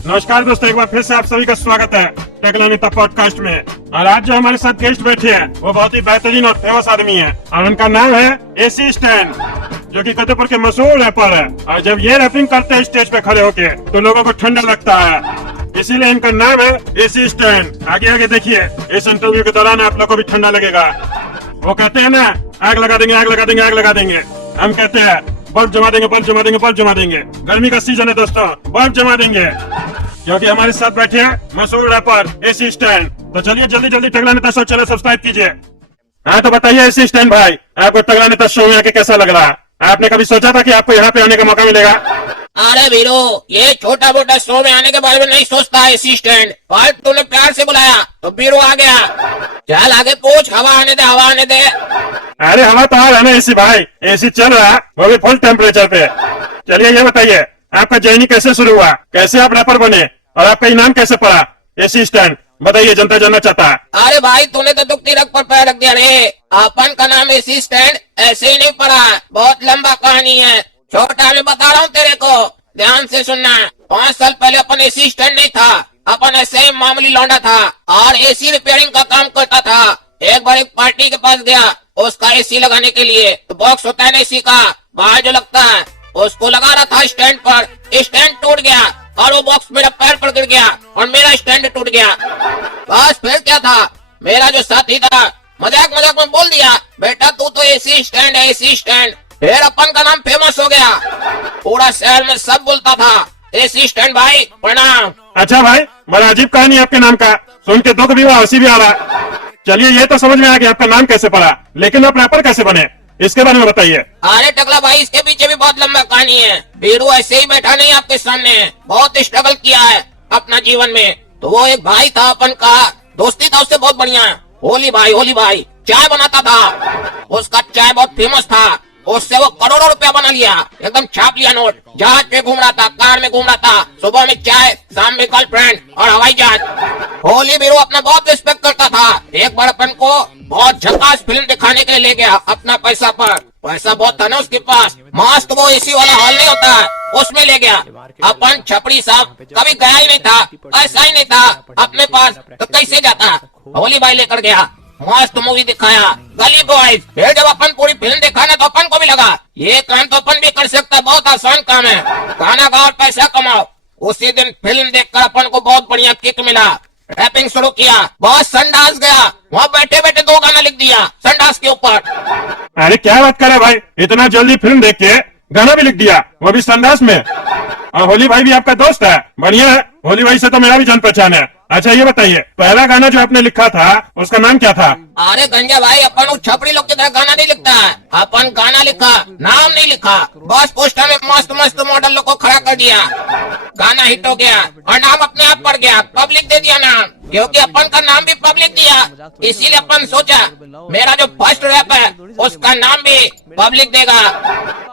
नमस्कार दोस्तों, एक बार फिर से आप सभी का स्वागत है टेक्नोनिता पॉडकास्ट में। और आज जो हमारे साथ गेस्ट बैठे हैं वो बहुत ही बेहतरीन और फेमस आदमी है और उनका नाम है एसी स्टैन, जो कि कदमपुर के मशहूर रैपर है। और जब ये रैपिंग करते हैं स्टेज पे खड़े होके तो लोगों को ठंडा लगता है, इसीलिए इनका नाम है एसी स्टैन। आगे आगे देखिए, इस इंटरव्यू के दौरान आप लोग को भी ठंडा लगेगा। वो कहते हैं ना, आग लगा देंगे, आग लगा देंगे, आग लगा देंगे। हम कहते हैं बर्फ जमा देंगे, बर्फ जमा देंगे, बर्फ जमा देंगे। गर्मी का सीजन है दोस्तों, बर्फ जमा देंगे, क्योंकि हमारे साथ बैठे हैं मशहूर रैपर एसी स्टैन। तो चलिए जल्दी जल्दी टकला नेता शो चैनल सब्सक्राइब कीजिए। हाँ तो बताइए एसी स्टैन भाई, आपको टकला नेता शो में आके कैसा लग रहा है? आपने कभी सोचा था कि आपको यहाँ पे आने का मौका मिलेगा? अरे वीरो, ये छोटा मोटा शो में आने के बारे में नहीं सोचता है एसी स्टैंड। और तूने प्यार से बुलाया तो बीरो आ गया। चल आगे पूछ, हवा आने दे, हवा आने दे। अरे हवा तो आ रहा है ना एसी भाई, एसी चल रहा है, वो भी फुल टेम्परेचर पे। चलिए ये बताइए, आपका जर्नी कैसे शुरू हुआ, कैसे आप रैपर बने और आपका इनाम कैसे पड़ा? एसी स्टैंड बताइए, जनता जानना चाहता है। अरे भाई, तूने तो दुखती रख पर पैर रख दिया रे। अपन का नाम एसी स्टैंड ऐसे ही नहीं पड़ा, बहुत लंबा कहानी है। छोटा मैं बता रहा हूँ तेरे को, ध्यान से सुनना। 5 साल पहले अपन एसी स्टैंड नहीं था, अपन ऐसे ही मामूली लौंडा था और एसी रिपेयरिंग का काम करता था। एक बार एक पार्टी के पास गया, उसका एसी लगाने के लिए। तो बॉक्स होता है ना एसी का, बाहर जो लगता है, उसको लगा रहा था स्टैंड पर। स्टैंड टूट गया और वो बॉक्स मेरा पैर पर गिर गया और मेरा स्टैंड टूट गया। बस फिर क्या था, मेरा जो साथी था मजाक मजाक में बोल दिया, बेटा तू तो एसी स्टैंड है, एसी स्टैंड। फिर अपन का नाम फेमस हो गया, पूरा शहर में सब बोलता था एसी स्टैंड भाई प्रणाम। अच्छा भाई, बड़ा अजीब कहानी आपके नाम का, सुन के दुख भी हुआ, हंसी भी आ रहा। चलिए ये तो समझ में आ गया आपका नाम कैसे पड़ा, लेकिन आप रैपर कैसे बने, इसके बारे में बताइए। अरे टकला भाई, इसके पीछे भी बहुत लंबा कहानी है। बीरू ऐसे ही बैठा नहीं आपके सामने, बहुत स्ट्रगल किया है अपना जीवन में। तो वो एक भाई था अपन का, दोस्ती था उससे बहुत बढ़िया। होली भाई चाय बनाता था, उसका चाय बहुत फेमस था। उससे वो करोड़ों रुपया बना लिया, एकदम छाप लिया नोट। जहाज पे घूम रहा था, कार में घूम रहा था, सुबह में चाय, शाम में गर्लफ्रेंड और हवाई जहाज। होली बीरू अपना बहुत रिस्पेक्ट करता था। एक बार अपन को बहुत झकास फिल्म दिखाने के लिए ले गया, अपना पैसा पर। पैसा बहुत था ना उसके पास, मस्त वो एसी वाला हॉल नहीं होता है, उसमें ले गया। अपन छपड़ी साहब कभी गया ही नहीं था, पैसा ही नहीं था अपने पास, तो कैसे जाता। होली भाई लेकर गया, मस्त मूवी दिखाया, गली बॉयज। फिर जब अपन पूरी फिल्म देखा ना, तो अपन को भी लगा ये काम तो अपन भी कर सकता है, बहुत आसान काम है, गाना गाओ और पैसा कमाओ। उसी दिन फिल्म देखकर अपन को बहुत बढ़िया किक मिला, रैपिंग शुरू किया। बहुत संडास गया, वहाँ बैठे बैठे 2 गाना लिख दिया संडास के ऊपर। अरे क्या बात करे भाई, इतना जल्दी फिल्म देख के गाना भी लिख दिया, वो भी संडास में। और होली भाई भी आपका दोस्त है, बढ़िया है। होली भाई से तो मेरा भी जान पहचान है। अच्छा ये बताइए, पहला गाना जो आपने लिखा था उसका नाम क्या था? अरे गंजा भाई, अपन उस छपड़ी लोग की तरह गाना नहीं लिखता है। अपन गाना लिखा, नाम नहीं लिखा। बस पोस्टर में मस्त मस्त मॉडल लोग को खड़ा कर दिया, गाना हिट हो गया और नाम अपने आप पड़ गया, पब्लिक दे दिया नाम। क्योंकि अपन का नाम भी पब्लिक दिया, इसीलिए अपन सोचा मेरा जो फर्स्ट रैप है उसका नाम भी पब्लिक देगा।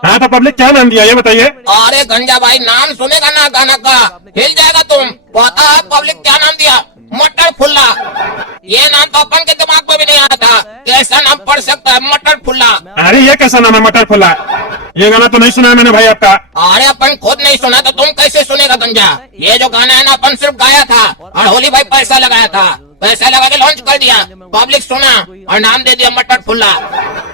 हाँ तो पब्लिक क्या नाम दिया ये बताइए। अरे गंजा भाई, नाम सुनेगा ना गाना का, हिल जाएगा तुम। पता है पब्लिक क्या नाम दिया? मटर फुल्ला। ये नाम तो अपन के दिमाग में भी नहीं आया था, कैसा नाम पड़ सकता है, मटर फुल्ला। अरे ये कैसा नाम है मटर फुल्ला? ये गाना तो नहीं सुना है मैंने भाई आपका। अरे अपन खुद नहीं सुना तो तुम कैसे सुनेगा गंजा? ये जो गाना है ना, अपन सिर्फ गाया था और होली भाई पैसा लगाया था, पैसा लगा के लॉन्च कर दिया। पब्लिक सुना और नाम दे दिया मटर फुल्ला।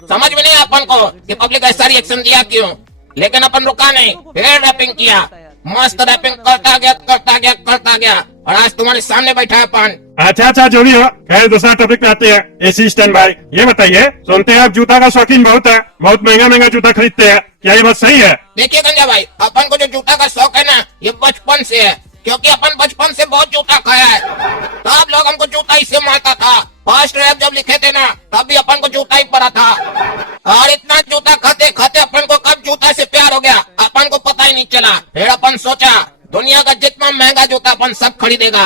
समझ में नहीं अपन को कि पब्लिक ऐसा रिएक्शन दिया क्यों, लेकिन अपन रुका नहीं, फिर रैपिंग किया, मस्त रैपिंग करता गया और आज तुम्हारे सामने बैठा है अपन। अच्छा जो भी हो, खैर दूसरा टॉपिक पे आते हैं। एसी स्टैन भाई ये बताइए, सुनते हैं आप जूता का शौकीन बहुत है, बहुत महंगा जूता खरीदते हैं, क्या ये बात सही है? देखिए गंजा भाई, अपन को जो जूता का शौक है ना, ये बचपन से है। क्योंकि अपन बचपन से बहुत जूता खाया है, सब लोग हमको जूता ही से मारता था। फर्स्ट रैप जब लिखे थे ना, तब भी अपन को जूता ही पड़ा था। और इतना जूता खाते खाते अपन को कब जूता से प्यार हो गया, अपन को पता ही नहीं चला। फिर अपन सोचा दुनिया का जितना महंगा जूता अपन सब खरीदेगा।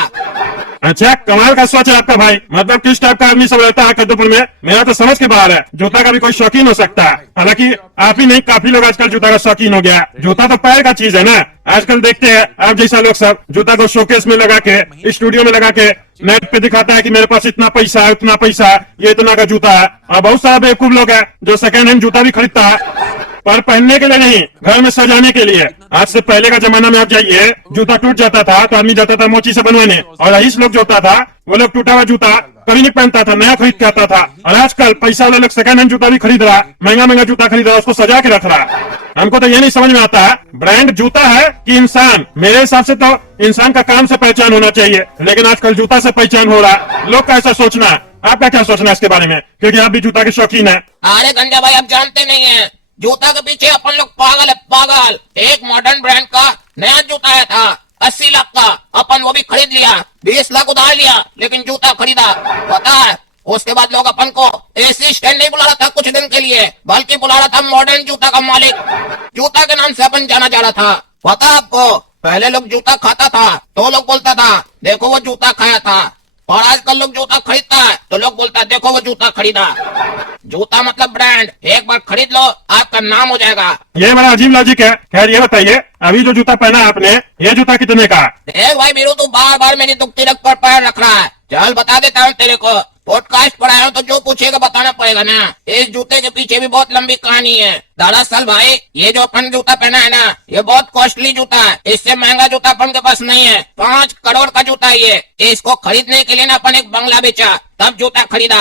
अच्छा कमाल का सोच है आपका भाई, मतलब किस टाइप का आदमी सब रहता है कद्दूपुर में, मेरा तो समझ के बाहर है। जूता का भी कोई शौकीन हो सकता है, हालांकि आप ही नहीं, काफी लोग आजकल जूता का शौकीन हो गया। जूता तो पैर का चीज है ना, आजकल देखते हैं आप जैसा लोग सब जूता को शोकेस में लगा के, स्टूडियो में लगा के नेट पे दिखाता है कि मेरे पास इतना पैसा है, उतना पैसा है, ये इतना का जूता है। और बहुत सारा बेवकूफ लोग है जो सेकंड हैंड जूता भी खरीदता है। पर पहनने के लिए नहीं, घर में सजाने के लिए। आज से पहले का जमाना में आप जाइए, जूता टूट जाता था तो आदमी जाता था मोची से बनवाने, और रईस लोग जो होता था वो लोग टूटा हुआ जूता कभी नहीं पहनता था, नया खरीद के आता था। और आजकल पैसा वाले लोग सेकंड हैंड जूता भी खरीद रहा, महंगा महंगा जूता खरीद रहा, उसको सजा के रख रहा। हमको तो ये नहीं समझ में आता ब्रांड जूता है कि इंसान। मेरे हिसाब से तो इंसान का काम से पहचान होना चाहिए, लेकिन आजकल जूता से पहचान हो रहा। लोग का ऐसा सोचना, आपका क्या सोचना है इसके बारे में, क्योंकि आप भी जूता के शौकीन है। अरे गंजा भाई, आप जानते नहीं है, जूता के पीछे अपन लोग पागल है, पागल। एक मॉडर्न ब्रांड का नया जूता आया था 80 लाख का, अपन वो भी खरीद लिया, 20 लाख उधार लिया, लेकिन जूता खरीदा। पता है उसके बाद लोग अपन को एसी स्टैंड नहीं बुला रहा था कुछ दिन के लिए, बल्कि बुला रहा था मॉडर्न जूता का मालिक। जूता के नाम से अपन जाना जा रहा था। पता आपको, पहले लोग जूता खाता था तो लोग बोलता था देखो वो जूता खाया था, और आजकल लोग जूता खरीदता है तो लोग बोलता है देखो वो जूता खरीदा। जूता मतलब ब्रांड, एक बार खरीद लो आपका नाम हो जाएगा। ये बड़ा अजीब लॉजिक है। खैर ये बताइए, अभी जो जूता पहना है आपने, ये जूता कितने का? देख भाई बीरू, तू बार बार मेरी दुखती रख पर पैर रख रहा है। चल बता देता हूँ तेरे को, पॉडकास्ट पर आया हूँ तो जो पूछेगा बताना पड़ेगा ना। इस जूते के पीछे भी बहुत लंबी कहानी है। दरअसल भाई, ये जो अपन जूता पहना है ना, ये बहुत कॉस्टली जूता है। इससे महंगा जूता अपन के पास नहीं है। 5 करोड़ का जूता है ये। इसको खरीदने के लिए ना अपन एक बंगला बेचा, तब जूता खरीदा,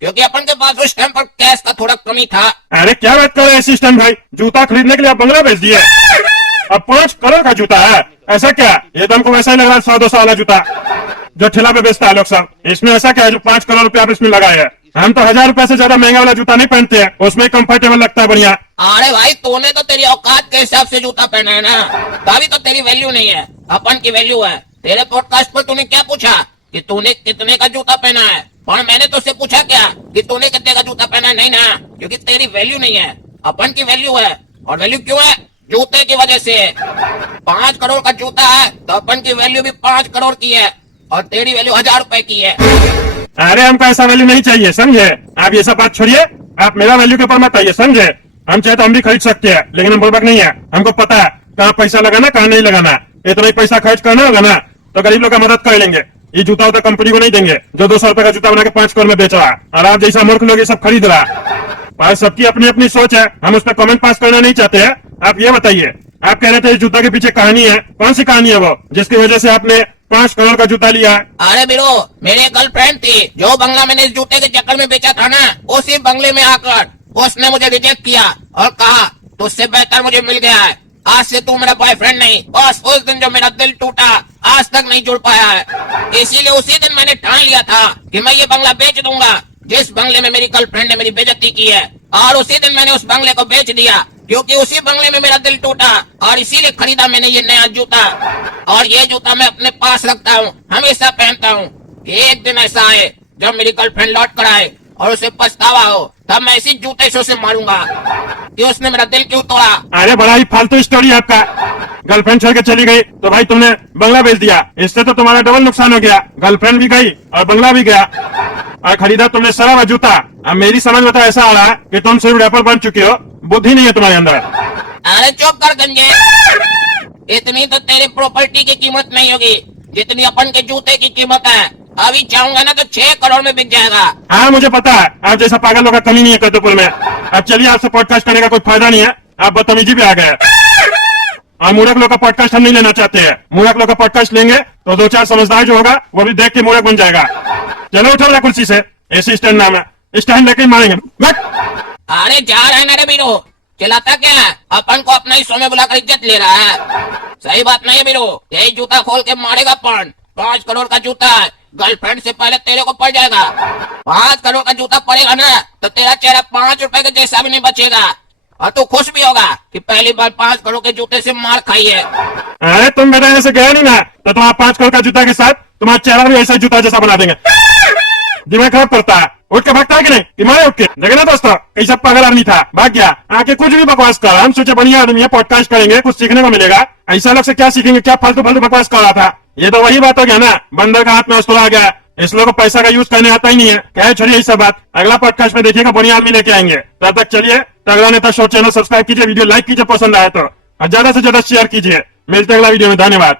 क्योंकि अपन के पास उस टाइम पर कैश का थोड़ा कमी था। अरे क्या बात कर रहे हैं असिस्टेंट भाई, जूता खरीदने के लिए आप बंगला बेच दिए? अब 5 करोड़ का जूता है, ऐसा क्या? ये तो हमको वैसा ही लग रहा है 100-200 वाला जूता जो ठेला पे बेचता है लोग सब। इसमें ऐसा क्या है जो 5 करोड़ रुपया आप इसमें लगाए हैं? हम तो 1000 रुपए से ज्यादा महंगा वाला जूता नहीं पहनते हैं, उसमें कंफर्टेबल लगता है बढ़िया। अरे भाई, तूने तो तेरी औकात के हिसाब से जूता पहना है ना, तभी तो तेरी वैल्यू नहीं है, अपन की वैल्यू है। तेरे पॉडकास्ट पर तूने क्या पूछा कि तूने कितने का जूता पहना है, और मैंने तुझसे पूछा क्या कि तूने कितने का जूता पहना है? नहीं ना, क्योंकि तेरी वैल्यू नहीं है, अपन की वैल्यू है। और वैल्यू क्यों है? जूते की वजह से। 5 करोड़ का जूता है तो अपन की वैल्यू भी 5 करोड़ की है, और तेरी वैल्यू 1000 रुपए की है। अरे हमको ऐसा वैल्यू नहीं चाहिए, समझे? आप ये सब बात छोड़िए, आप मेरा वैल्यू के ऊपर मत आइए, समझे? हम चाहे तो हम भी खरीद सकते हैं, लेकिन हम बुड़बक नहीं है। हमको पता है कहाँ पैसा लगाना, कहाँ नहीं लगाना। इतना ही पैसा खर्च करना होगा ना तो गरीब लोग का मदद कर लेंगे। ये जूता उतना कंपनी को नहीं देंगे जो 200 रुपए का जूता बना के 5 करोड़ में बेच रहा है, और आप जैसा मूर्ख लोग ये सब खरीद रहा। और सबकी अपनी अपनी सोच है, हम उस पर कमेंट पास करना नहीं चाहते हैं। आप ये बताइए, आप कह रहे थे इस जूता के पीछे कहानी है, कौन सी कहानी है वो जिसकी वजह से आपने 5 करोड़ का जूता लिया? अरे बिरो, मेरी गर्लफ्रेंड थी, जो बंगला मैंने इस जूते के चक्कर में बेचा था ना, उसी बंगले में आकर उसने मुझे रिजेक्ट किया और कहा तुझसे बेहतर मुझे मिल गया है, आज से तू मेरा बॉयफ्रेंड नहीं। बस उस दिन जो मेरा दिल टूटा, आज तक नहीं जुड़ पाया है। इसीलिए उसी दिन मैंने ठान लिया था कि मैं ये बंगला बेच दूंगा जिस बंगले में मेरी गर्लफ्रेंड ने मेरी बेइज्जती की है। और उसी दिन मैंने उस बंगले को बेच दिया, क्योंकि उसी बंगले में मेरा दिल टूटा, और इसीलिए खरीदा मैंने ये नया जूता। और ये जूता मैं अपने पास रखता हूँ, हमेशा पहनता हूँ। एक दिन ऐसा आए जब मेरी गर्लफ्रेंड लौट कर आए और उसे पछतावा हो, तब मैं इसी जूते से उसे मारूंगा कि उसने मेरा दिल क्यों तोड़ा। अरे बड़ा ही फालतू स्टोरी है आपका। गर्लफ्रेंड छोड़ के चली गई तो भाई तुमने बंगला बेच दिया, इससे तो तुम्हारा डबल नुकसान हो गया। गर्लफ्रेंड भी गई और बंगला भी गया, और खरीदा तुमने सड़ा हुआ जूता। अब मेरी समझ में तो ऐसा आ रहा है कि तुम सिर्फ रैपर बन चुके हो, बुद्धि नहीं है तुम्हारे अंदर। अरे चुप कर गंजे, इतनी तो तेरी प्रॉपर्टी की कीमत नहीं होगी जितनी अपन के जूते की कीमत है। अभी चाहूंगा ना तो 6 करोड़ में बिक जाएगा। हाँ मुझे पता है, आप जैसा पागल लोग का कमी नहीं है कदमपुर में। अब चलिए, आपसे पॉडकास्ट करने का कोई फायदा नहीं है, आप बदतमीजी पे आ गए। और मूर्ख लोग का पॉडकास्ट हम नहीं लेना चाहते हैं। मूर्ख लोग का पॉडकास्ट लेंगे तो 2-4 समझदार जो होगा वो भी देख के मूर्ख बन जाएगा। चलो उठो ना कुर्सी से, ऐसी स्टैंड नाम है, स्टैंड लेके ही मारेंगे। अरे जा रहा है ना रे बीरो, चिल्लाता क्या है? अपन को अपना ही शो में बुलाकर इज्जत ले रहा है। सही बात नहीं है बीरो, यही जूता खोल के मारेगा अपन। 5 करोड़ का जूता है, गर्लफ्रेंड से पहले तेरे को पड़ जाएगा। 5 करोड़ का जूता पड़ेगा ना तो तेरा चेहरा 5 रुपए के जैसा भी नहीं बचेगा, और तू खुश भी होगा कि पहली बार 5 करोड़ के जूते से मार खाई है। अरे तुम बेटा ऐसे गया नहीं ना तो तुम्हारा 5 करोड़ का जूता के साथ तुम्हारा चेहरा भी ऐसा जूता जैसा बना देंगे। दिमाग खराब करता है, उठ के भागता है कि नहीं? दिमाग उठ के देखे ना दोस्तों, कैसा पागल आदमी था, भाग गया। आके कुछ भी बकवास कर रहा। हम सोचे बढ़िया आदमी है, पॉडकास्ट करेंगे, कुछ सीखने को मिलेगा। ऐसा लोग से क्या सीखेंगे? क्या फालतू फालतू बकवास कर रहा था। ये तो वही बात हो गया ना, बंदर का हाथ में अस्त्र आ गया। इस लोगों को पैसा का यूज करने आता ही नहीं है। क्या छोड़िए ये सब बात, अगला पॉडकास्ट में देखिएगा, बढ़िया आदमी लेके आएंगे। तब तक चलिए, तगड़ा नेता शो चैनल सब्सक्राइब कीजिए, वीडियो लाइक कीजिए पसंद आया तो, और ज्यादा से ज्यादा शेयर कीजिए। मिलते अगला वीडियो में, धन्यवाद।